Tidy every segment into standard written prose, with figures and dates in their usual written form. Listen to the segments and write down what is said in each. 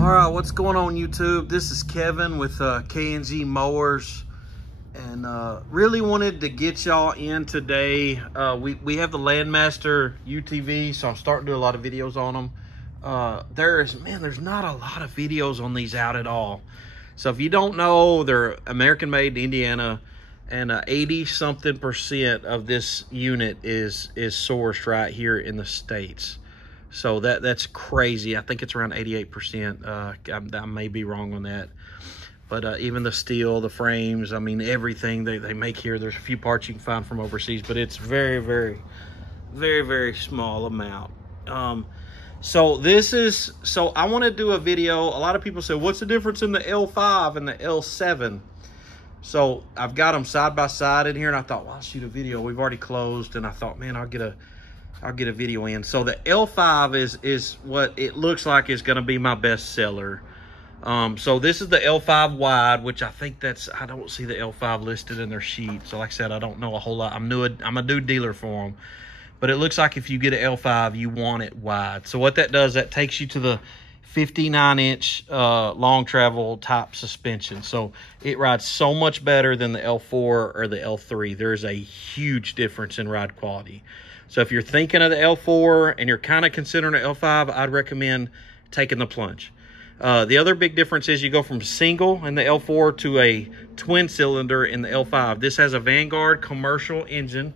All right, what's going on YouTube? This is Kevin with K&G Mowers, and really wanted to get y'all in today. We have the Landmaster UTV, so I'm starting to do a lot of videos on them. There's not a lot of videos on these out at all. So if you don't know, they're American made in Indiana, and 80-something% of this unit is sourced right here in the States. So that's crazy. I think it's around 88%. I may be wrong on that. But even the steel, the frames, I mean, everything they make here, there's a few parts you can find from overseas, but it's very, very, very, very small amount. So I want to do a video. A lot of people say, what's the difference in the L5 and the L7? So I've got them side by side in here, and I thought, well, I'll shoot a video. We've already closed, and I thought, man, I'll get a video in. So the L5 is what it looks like is going to be my best seller. So this is the L5 wide, which I think I don't see the L5 listed in their sheet. So like I said, I don't know a whole lot. I'm a new dealer for them, but it looks like if you get an L5, you want it wide. So what that does, that takes you to the 59-inch long travel type suspension. So it rides so much better than the L4 or the L3. There's a huge difference in ride quality. So if you're thinking of the L4 and you're kind of considering an L5, I'd recommend taking the plunge. The other big difference is you go from single in the L4 to a twin cylinder in the L5. This has a Vanguard commercial engine,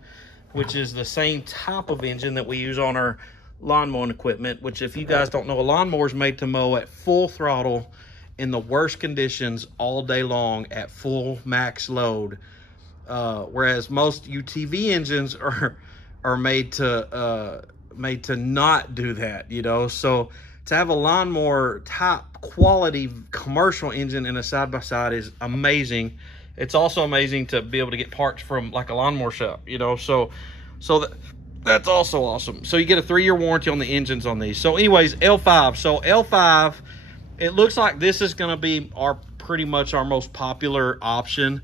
which is the same type of engine that we use on our lawn mowing equipment, which, if you guys don't know, a lawnmower is made to mow at full throttle in the worst conditions all day long at full max load. Whereas most UTV engines are made to not do that, you know. So to have a lawnmower top quality commercial engine in a side-by-side is amazing. It's also amazing to be able to get parts from like a lawnmower shop, you know. So that's also awesome. So you get a 3-year warranty on the engines on these. So anyways, L5. So L5, it looks like this is going to be pretty much our most popular option.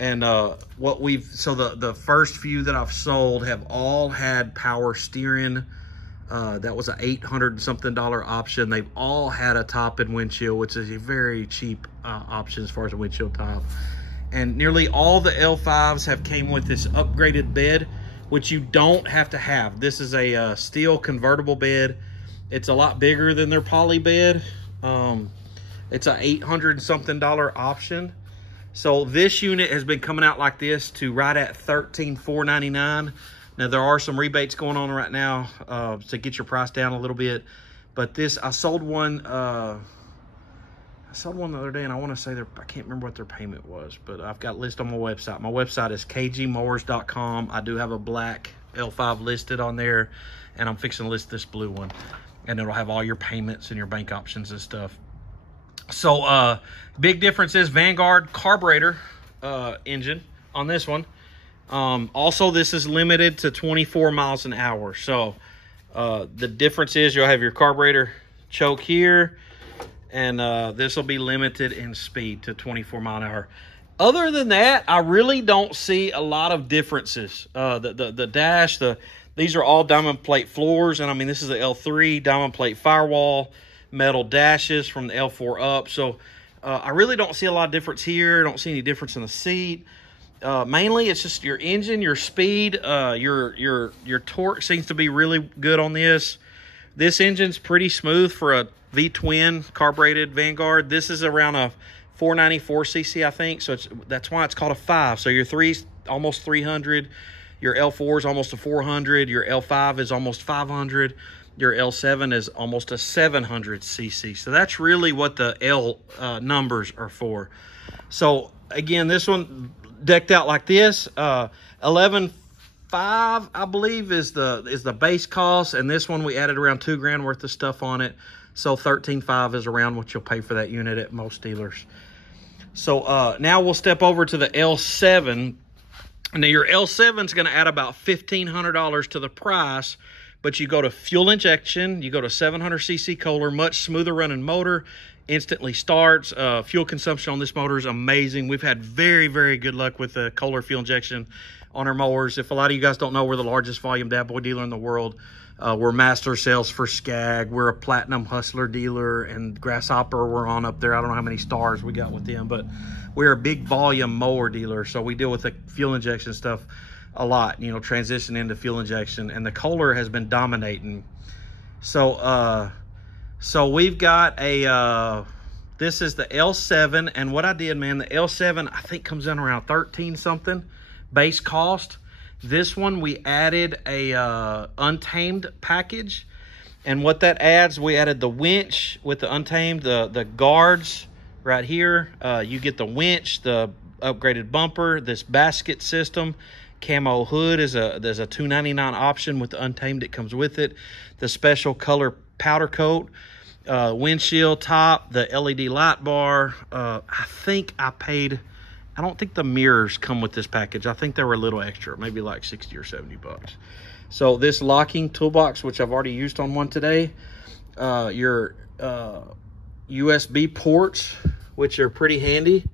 And the first few that I've sold have all had power steering. That was an $800-something option. They've all had a top and windshield, which is a very cheap option as far as a windshield top. And nearly all the L5s have came with this upgraded bed, which you don't have to have. This is a steel convertible bed. It's a lot bigger than their poly bed. It's a $800-something option. So this unit has been coming out like this to right at $13,499. Now there are some rebates going on right now to get your price down a little bit. But this, I sold one the other day, and I want to say I can't remember what their payment was, but I've got a list on my website. My website is kgmowers.com. I do have a black L5 listed on there, and I'm fixing to list this blue one, and it'll have all your payments and your bank options and stuff. So big difference is Vanguard carburetor engine on this one. Also, this is limited to 24 miles an hour. So the difference is you'll have your carburetor choke here, and this will be limited in speed to 24 mile an hour. Other than that, I really don't see a lot of differences. The dash, these are all diamond plate floors, and I mean, this is the L3 diamond plate firewall, metal dashes from the L4 up. So I really don't see a lot of difference here. I don't see any difference in the seat. Mainly it's just your engine, your speed, your torque seems to be really good on this. This engine's pretty smooth for a V-twin carbureted Vanguard. This is around a 494 cc, I think. So that's why it's called a 5. So your 3's almost 300, your L4 is almost a 400, your L5 is almost 500. Your L7 is almost a 700 cc. So that's really what the L numbers are for. So again, this one decked out like this. 11.5, I believe, is the base cost, and this one we added around $2,000 worth of stuff on it. So 13.5 is around what you'll pay for that unit at most dealers. So now we'll step over to the L7. Now your L7 is going to add about $1,500 to the price. But you go to fuel injection, you go to 700cc Kohler, much smoother running motor, instantly starts. Fuel consumption on this motor is amazing. We've had very, very good luck with the Kohler fuel injection on our mowers. If a lot of you guys don't know, we're the largest volume dad boy dealer in the world. We're master sales for Skag. We're a platinum hustler dealer, and Grasshopper, we're on up there. I don't know how many stars we got with them, but we're a big volume mower dealer. So we deal with the fuel injection stuff a lot, you know, transition into fuel injection, and the Kohler has been dominating. So, so we've got a, this is the L7, and what I did, man, the L7, I think comes in around 13 something base cost. This one, we added a untamed package, and what that adds, we added the winch with the untamed, the guards right here. You get the winch, the upgraded bumper, this basket system, camo hood there's a $2.99 option with the untamed. It comes with it. The special color powder coat, windshield top, the LED light bar. I think I paid, I don't think the mirrors come with this package. I think they were a little extra, maybe like 60 or 70 bucks. So this locking toolbox, which I've already used on one today, your USB ports, which are pretty handy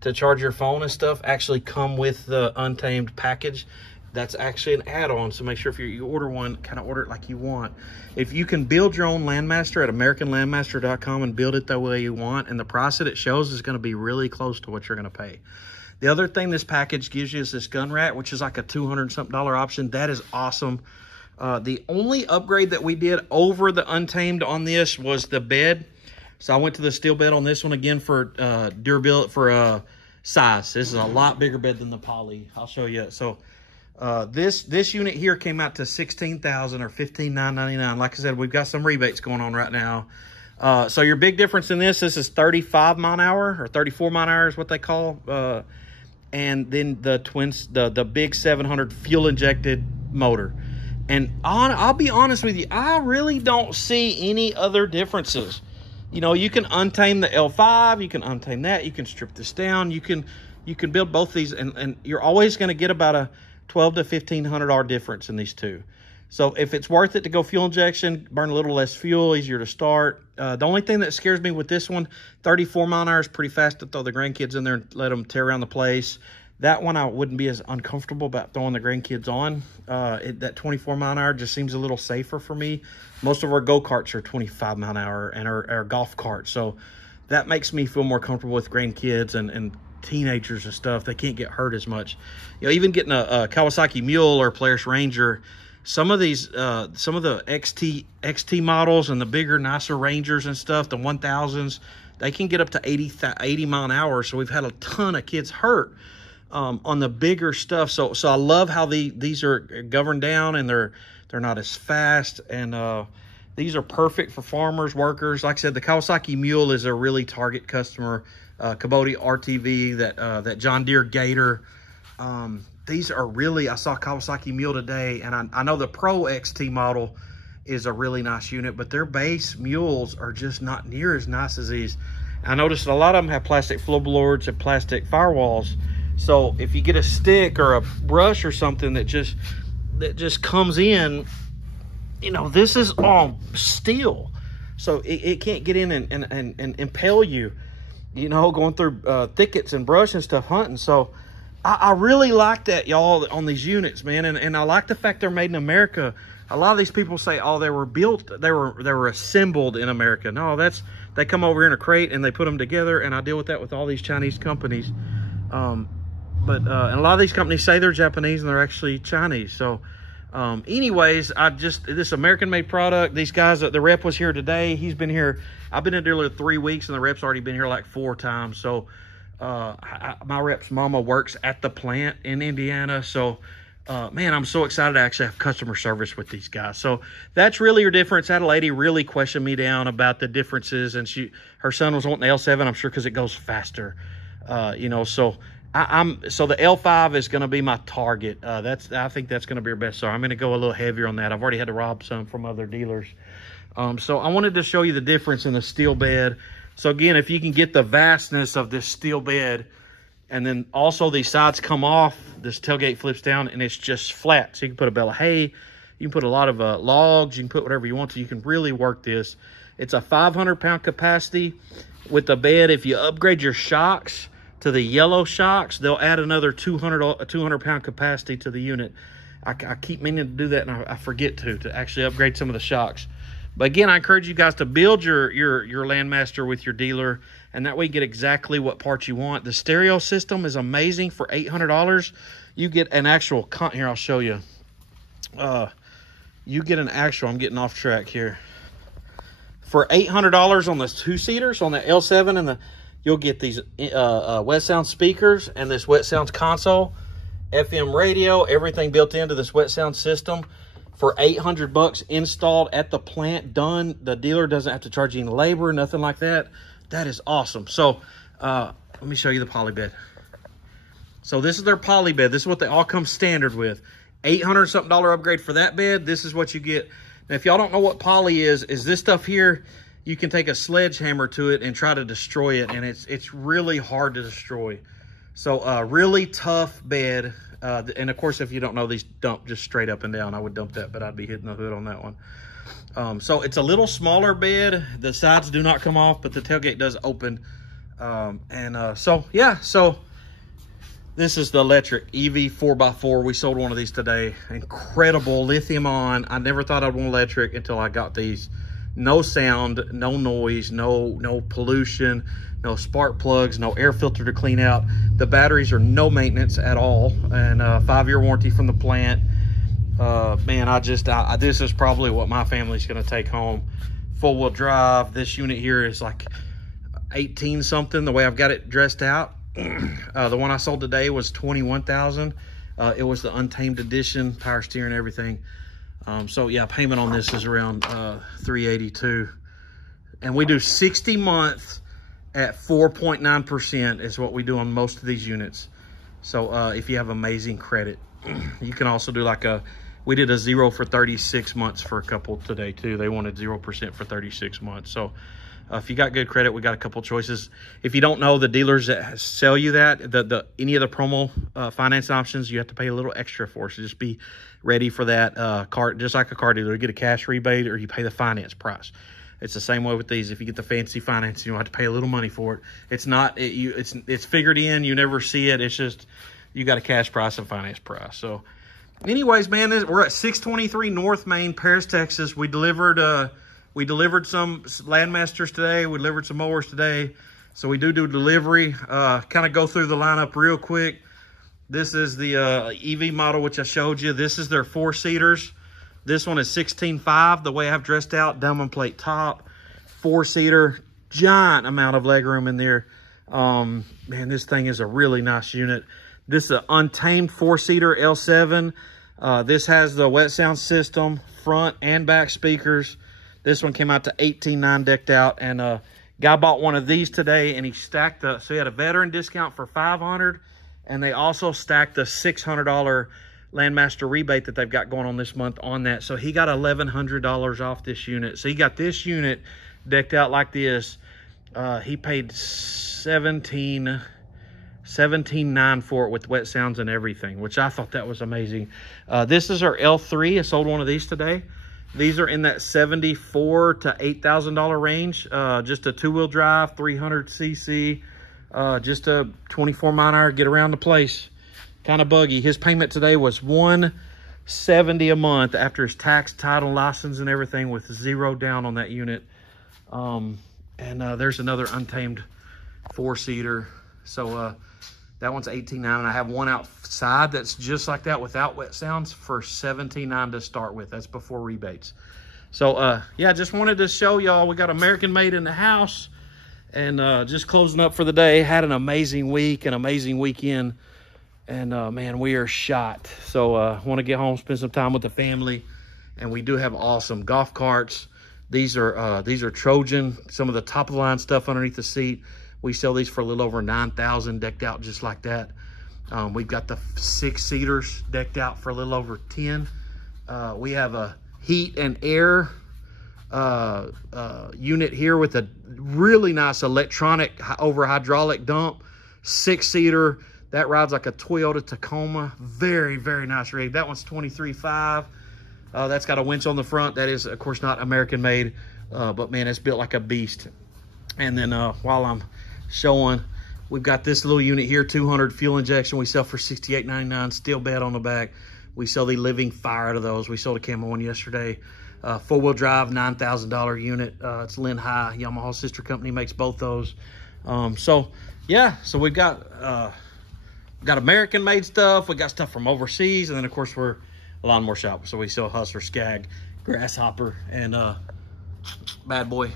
to charge your phone and stuff, actually come with the untamed package. That's actually an add-on, so make sure if you order one, kind of order it like you want. If you can build your own Landmaster at AmericanLandmaster.com and build it the way you want, and the price that it shows is going to be really close to what you're going to pay. The other thing this package gives you is this gun rack, which is like a $200-something option. That is awesome. The only upgrade that we did over the untamed on this was the bed. So I went to the steel bed on this one again for durability, for size. This is a lot bigger bed than the poly. I'll show you. So this unit here came out to $16,000 or $15,999. Like I said, we've got some rebates going on right now. So your big difference in this is 35 mile an hour or 34 mile an hour is what they call. And then the big 700 fuel injected motor. And I'll be honest with you, I really don't see any other differences. You know, you can untame the L5, you can untame that, you can strip this down, you can build both these, and you're always going to get about a $1,200 to $1,500 difference in these two. So if it's worth it to go fuel injection, burn a little less fuel, easier to start. The only thing that scares me with this one, 34 mile an hour is pretty fast to throw the grandkids in there and let them tear around the place. That one I wouldn't be as uncomfortable about throwing the grandkids on. That 24 mile an hour just seems a little safer for me. Most of our go-karts are 25 mile an hour and our golf carts. So that makes me feel more comfortable with grandkids and teenagers and stuff. They can't get hurt as much. You know, even getting a Kawasaki Mule or Polaris Ranger, some of these, some of the XT models and the bigger, nicer Rangers and stuff, the 1000s, they can get up to 80 mile an hour. So we've had a ton of kids hurt on the bigger stuff. So I love how these are governed down, and they're not as fast, and these are perfect for farmers, workers. Like I said, the Kawasaki Mule is a really target customer. Kubota RTV, that John Deere Gator. These are really, I saw Kawasaki Mule today, and I know the Pro XT model is a really nice unit, but their base mules are just not near as nice as these. I noticed a lot of them have plastic floorboards and plastic firewalls. So if you get a stick or a brush or something that just comes in, you know, this is all steel. So it can't get in and impale you, you know, going through thickets and brush and stuff hunting. So I really like that, y'all, on these units, man. And I like the fact they're made in America. A lot of these people say, oh, they were built, they were assembled in America. No, they come over here in a crate and they put them together. And I deal with that with all these Chinese companies. And a lot of these companies say they're Japanese and they're actually Chinese. So anyways, this American made product, these guys, the rep was here today. He's been here, I've been in dealer 3 weeks, and the rep's already been here like 4 times. So my rep's mama works at the plant in Indiana. So man, I'm so excited to actually have customer service with these guys. So that's really your difference. I had a lady really question me down about the differences, and her son was wanting the L7, I'm sure, because it goes faster. You know, so so the L5 is going to be my target. I think that's going to be our best seller. I'm going to go a little heavier on that. I've already had to rob some from other dealers. So I wanted to show you the difference in the steel bed. So again, if you can get the vastness of this steel bed, and then also these sides come off, this tailgate flips down and it's just flat. So you can put a bale of hay, you can put a lot of logs, you can put whatever you want to. You can really work this. It's a 500-pound capacity with the bed. If you upgrade your shocks to the yellow shocks, they'll add another 200-pound capacity to the unit. I keep meaning to do that, and I forget to actually upgrade some of the shocks. But again, I encourage you guys to build your Landmaster with your dealer, and that way you get exactly what parts you want. The stereo system is amazing. For $800, you get an actual here, I'll show you. You get an actual, I'm getting off track here. For $800 on the 2-seaters, on the L7 and you'll get these Wet Sound speakers and this Wet Sounds console, FM radio, everything built into this Wet Sound system for $800 installed at the plant, done. The dealer doesn't have to charge you any labor, nothing like that. That is awesome. So let me show you the poly bed. So this is their poly bed. This is what they all come standard with. $800 something upgrade for that bed. This is what you get. Now, if y'all don't know what poly is this stuff here, you can take a sledgehammer to it and try to destroy it, and it's really hard to destroy. So really tough bed. And of course, if you don't know, these dump just straight up and down. I would dump that, but I'd be hitting the hood on that one. So it's a little smaller bed. The sides do not come off, but the tailgate does open. So yeah, so this is the electric EV 4x4. We sold one of these today. Incredible lithium on. I never thought I'd want electric until I got these. No sound, no noise, no pollution, no spark plugs, no air filter to clean out. The batteries are no maintenance at all, and 5-year warranty from the plant. Man, this is probably what my family's gonna take home. 4-wheel drive. This unit here is like 18 something, the way I've got it dressed out. The one I sold today was $21,000. It was the Untamed edition, power steering, everything. So yeah, payment on this is around $382, and we do 60 months at 4.9% is what we do on most of these units. So if you have amazing credit, you can also do like we did a 0 for 36 months for a couple today too. They wanted 0% for 36 months. So if you got good credit, we got a couple choices. If you don't know, the dealers that sell you that, any of the promo finance options, you have to pay a little extra for. So just be ready for that. Just like a car dealer, you get a cash rebate or you pay the finance price. It's the same way with these. If you get the fancy finance, you don't have to pay a little money for it. It's not, it's figured in. You never see it. It's just, you got a cash price and finance price. So anyways, man, we're at 623 North Main, Paris, Texas. We delivered some Landmasters today. We delivered some mowers today. So we do delivery. Kind of go through the lineup real quick. This is the EV model, which I showed you. This is their 4-seaters. This one is 16.5, the way I've dressed out, diamond plate top, 4-seater, giant amount of leg room in there. Man, this thing is a really nice unit. This is an Untamed 4-seater L7. This has the Wet Sound system, front and back speakers. This one came out to $18,900 decked out, and guy bought one of these today, and he stacked so he had a veteran discount for $500, and they also stacked the $600 Landmaster rebate that they've got going on this month on that. So he got $1,100 off this unit. So he got this unit decked out like this. He paid $17,900 for it with Wet Sounds and everything, which I thought that was amazing. This is our L3. I sold one of these today. These are in that $74,000 to $8,000 range. Just a 2-wheel drive, 300cc, just a 24-mile-an-hour get around the place kind of buggy. His payment today was $170 a month after his tax, title, license, and everything, with 0 down on that unit. There's another Untamed 4-seater. So that one's $18,900, and I have one outside that's just like that without Wet Sounds for $17,900 to start with. That's before rebates. So yeah, just wanted to show y'all we got American made in the house, and just closing up for the day. Had an amazing week, an amazing weekend, and man, we are shot. So want to get home, spend some time with the family, and we do have awesome golf carts. These are Trojan, some of the top of the line stuff underneath the seat. We sell these for a little over $9,000 decked out just like that. We've got the 6-seaters decked out for a little over $10,000. We have a heat and air unit here with a really nice electronic over hydraulic dump, 6-seater. That rides like a Toyota Tacoma. Very, very nice rig. That one's $23,500. That's got a winch on the front. That is, of course, not American made, but man, it's built like a beast. And then while I'm showing, we've got this little unit here, 200 fuel injection. We sell for $68.99, steel bed on the back. We sell the living fire out of those. We sold a camo one yesterday. 4-wheel drive, $9,000 unit. It's Lin High, Yamaha sister company, makes both those. So yeah, so we've got American made stuff. We got stuff from overseas. And then of course we're a lawnmower shop. So we sell Hustler, Skag, Grasshopper, and Bad Boy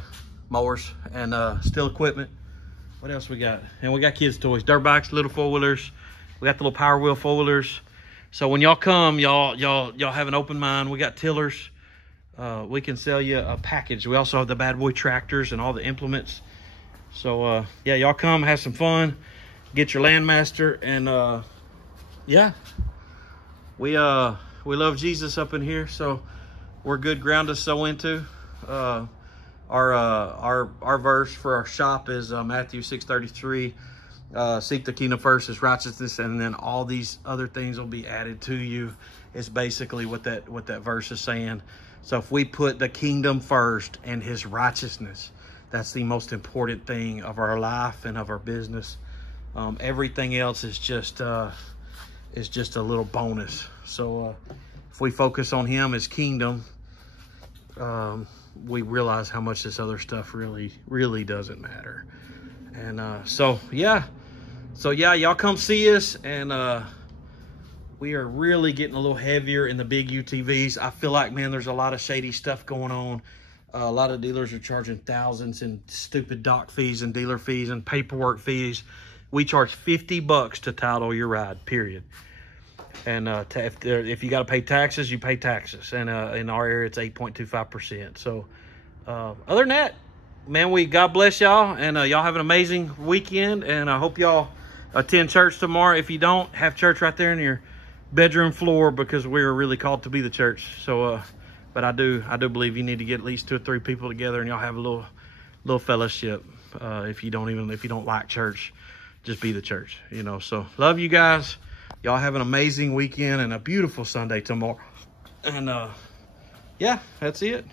mowers, and still equipment. What else we got? And we got kids toys, dirt bikes, little 4-wheelers. We got the little Power Wheel 4-wheelers. So when y'all come, y'all have an open mind. We got tillers. We can sell you a package. We also have the Bad Boy tractors and all the implements. So yeah, y'all come, have some fun, get your Landmaster, and yeah, we love Jesus up in here, so we're good ground to sow into. Our verse for our shop is Matthew 6:33. Seek the kingdom first, his righteousness, and then all these other things will be added to you. Is basically what that verse is saying. So if we put the kingdom first and his righteousness, that's the most important thing of our life and of our business. Everything else is just a little bonus. So if we focus on him, his kingdom, we realize how much this other stuff really doesn't matter. And so yeah, y'all come see us. And we are really getting a little heavier in the big UTVs. I feel like, man, there's a lot of shady stuff going on. A lot of dealers are charging thousands in stupid dock fees and dealer fees and paperwork fees. We charge $50 to title your ride, period. And if you got to pay taxes, you pay taxes. And in our area, it's 8.25%. So other than that, man, God bless y'all. And y'all have an amazing weekend. And I hope y'all attend church tomorrow. If you don't, have church right there in your bedroom floor, because we are really called to be the church. So but I do believe you need to get at least 2 or 3 people together, and y'all have a little fellowship. If you don't like church, just be the church, you know. So love you guys. Y'all have an amazing weekend and a beautiful Sunday tomorrow. And yeah, that's it.